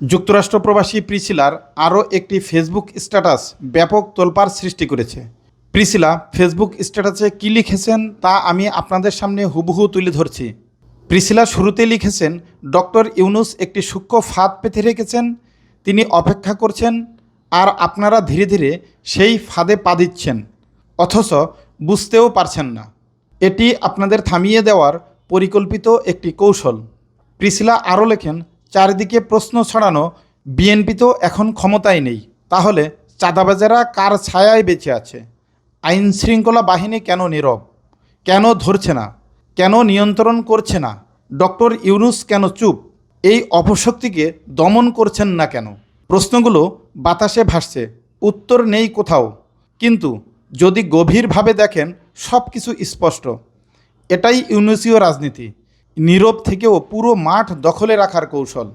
যুক্তরাষ্ট্র প্রবাসী প্রিসিলার আরও একটি ফেসবুক স্ট্যাটাস ব্যাপক তোলপাড় সৃষ্টি করেছে। প্রিসিলা, ফেসবুক স্ট্যাটাসে কী লিখেছেন তা আমি আপনাদের সামনে হুবহু তুলে ধরছি। প্রিসিলা শুরুতে লিখেছেন, ডক্টর ইউনুস একটি সূক্ষ্ম ফাঁদ পেতে রেখেছেন, তিনি অপেক্ষা করছেন, আর আপনারা ধীরে ধীরে সেই ফাঁদে পা দিচ্ছেন, অথচ বুঝতেও পারছেন না। এটি আপনাদের থামিয়ে দেওয়ার পরিকল্পিত একটি কৌশল। প্রিসিলা আরও লেখেন চারিদিকে প্রশ্ন ছড়ানো, বিএনপি তো এখন ক্ষমতায় নেই। তাহলে চাঁদাবাজারা কার ছায়ায় বেঁচে আছে? আইন শৃঙ্খলা বাহিনী কেন নীরব? কেন ধরছে না? কেন নিয়ন্ত্রণ করছে না? ডক্টর ইউনুস কেন চুপ? এই অপশক্তিকে দমন করছেন না কেন? প্রশ্নগুলো বাতাসে ভাসছে, উত্তর নেই কোথাও। কিন্তু যদি গভীরভাবে দেখেন সব কিছু স্পষ্ট। এটাই ইউনুসীয় রাজনীতি। নীরব থেকেও পুরো মাঠ দখলে রাখার কৌশল।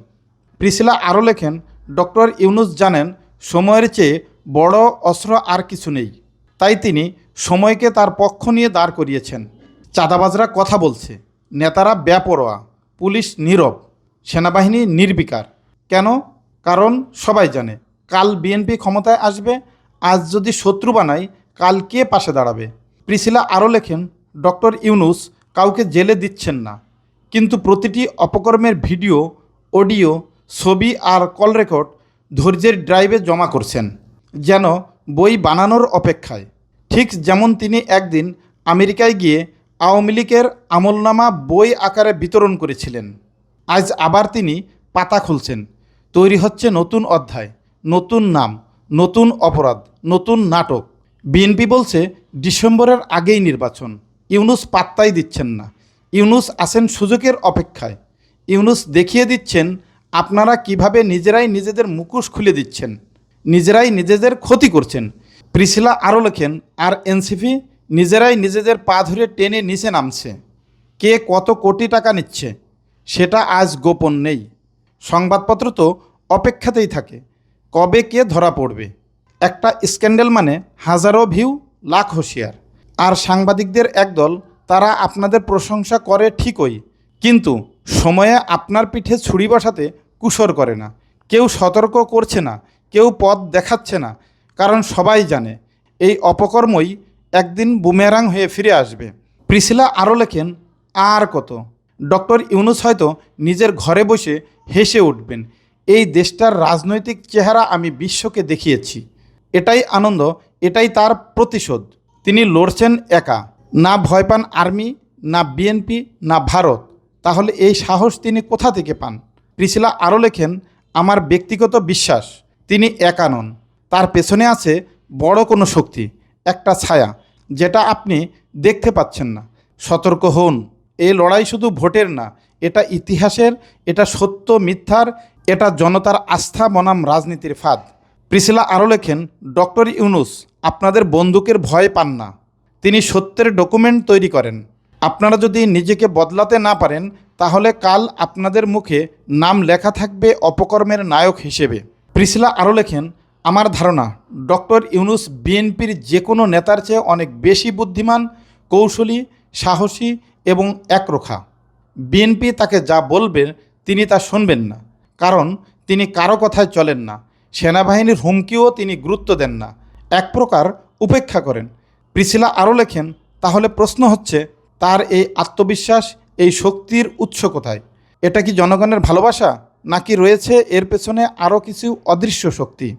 প্রিসিলা আরও লেখেন, ডক্টর ইউনুস জানেন, সময়ের চেয়ে বড় অস্ত্র আর কিছু নেই। তাই তিনি সময়কে তার পক্ষ নিয়ে দাঁড় করিয়েছেন। চাঁদাবাজরা কথা বলছে, নেতারা ব্যাপরোয়া পুলিশ নীরব, সেনাবাহিনী নির্বিকার। কেন? কারণ সবাই জানে, কাল বিএনপি ক্ষমতায় আসবে, আজ যদি শত্রু বানাই কাল কে পাশে দাঁড়াবে? প্রিসিলা আরও লেখেন, ডক্টর ইউনুস কাউকে জেলে দিচ্ছেন না। কিন্তু প্রতিটি অপকর্মের ভিডিও, অডিও, ছবি আর কল রেকর্ড ধৈর্যের ড্রাইভে জমা করছেন, যেন বই বানানোর অপেক্ষায়। ঠিক যেমন তিনি একদিন আমেরিকায় গিয়ে আওয়ামী লীগের আমলনামা বই আকারে বিতরণ করেছিলেন। আজ আবার তিনি পাতা খুলছেন। তৈরি হচ্ছে নতুন অধ্যায়, নতুন নাম, নতুন অপরাধ, নতুন নাটক। বিএনপি বলছে, ডিসেম্বরের আগেই নির্বাচন। ইউনুস পাত্তাই দিচ্ছেন না। ইউনুস আসেন সুযোগের অপেক্ষায়। ইউনুস দেখিয়ে দিচ্ছেন, আপনারা কীভাবে নিজেরাই নিজেদের মুখোশ খুলে দিচ্ছেন, নিজেরাই নিজেদের ক্ষতি করছেন। প্রিসিলা আরও লেখেন, আর এনসিপি নিজেরাই নিজেদের পা ধরে টেনে নিচে নামছে। কে কত কোটি টাকা নিচ্ছে, সেটা আজ গোপন নেই। সংবাদপত্র তো অপেক্ষাতেই থাকে, কবে কে ধরা পড়বে। একটা স্ক্যান্ডেল মানে হাজারো ভিউ, লাখ হুঁশিয়ার। আর সাংবাদিকদের একদল তারা আপনাদের প্রশংসা করে ঠিকই, কিন্তু সময়ে আপনার পিঠে ছুরি বসাতে কুশর করে না। কেউ সতর্ক করছে না, কেউ পথ দেখাচ্ছে না, কারণ সবাই জানে এই অপকর্মই একদিন বুমেরাং হয়ে ফিরে আসবে। প্রিসিলা আরও লেখেন, আর কত? ডক্টর ইউনুস হয়তো নিজের ঘরে বসে হেসে উঠবেন, এই দেশটার রাজনৈতিক চেহারা আমি বিশ্বকে দেখিয়েছি। এটাই আনন্দ, এটাই তার প্রতিশোধ। তিনি লড়ছেন একা। না ভয় পান আর্মি, না বিএনপি, না ভারত। তাহলে এই সাহস তিনি কোথা থেকে পান? প্রিসিলা আরও লেখেন, আমার ব্যক্তিগত বিশ্বাস, তিনি একা নন। তার পেছনে আছে বড় কোনো শক্তি, একটা ছায়া, যেটা আপনি দেখতে পাচ্ছেন না। সতর্ক হন এই লড়াই শুধু ভোটের না, এটা ইতিহাসের, এটা সত্য, মিথ্যার, এটা জনতার আস্থা, বনাম রাজনীতির ফাঁদ। প্রিসিলা আরও লেখেন, ডক্টর ইউনুস, আপনাদের বন্দুকের ভয় পান না। তিনি সত্যের ডকুমেন্ট তৈরি করেন। আপনারা যদি নিজেকে বদলাতে না পারেন, তাহলে কাল আপনাদের মুখে নাম লেখা থাকবে অপকর্মের নায়ক হিসেবে। প্রিসিলা আরও লেখেন, আমার ধারণা, ডক্টর ইউনুস বিএনপির যে কোনো নেতার চেয়ে অনেক বেশি বুদ্ধিমান, কৌশলী, সাহসী এবং একরোখা। বিএনপি তাকে যা বলবে, তিনি তা শুনবেন না। কারণ, তিনি কারও কথায় চলেন না। সেনাবাহিনীর হুমকিও তিনি গুরুত্ব দেন না। এক প্রকার উপেক্ষা করেন। প্রিসিলা আরও লেখেন, তাহলে প্রশ্ন হচ্ছে, তার এই আত্মবিশ্বাস, এই শক্তির উৎস কোথায়? এটা কি জনগণের ভালোবাসা? নাকি রয়েছে এর পেছনে আরও কিছু অদৃশ্য শক্তি?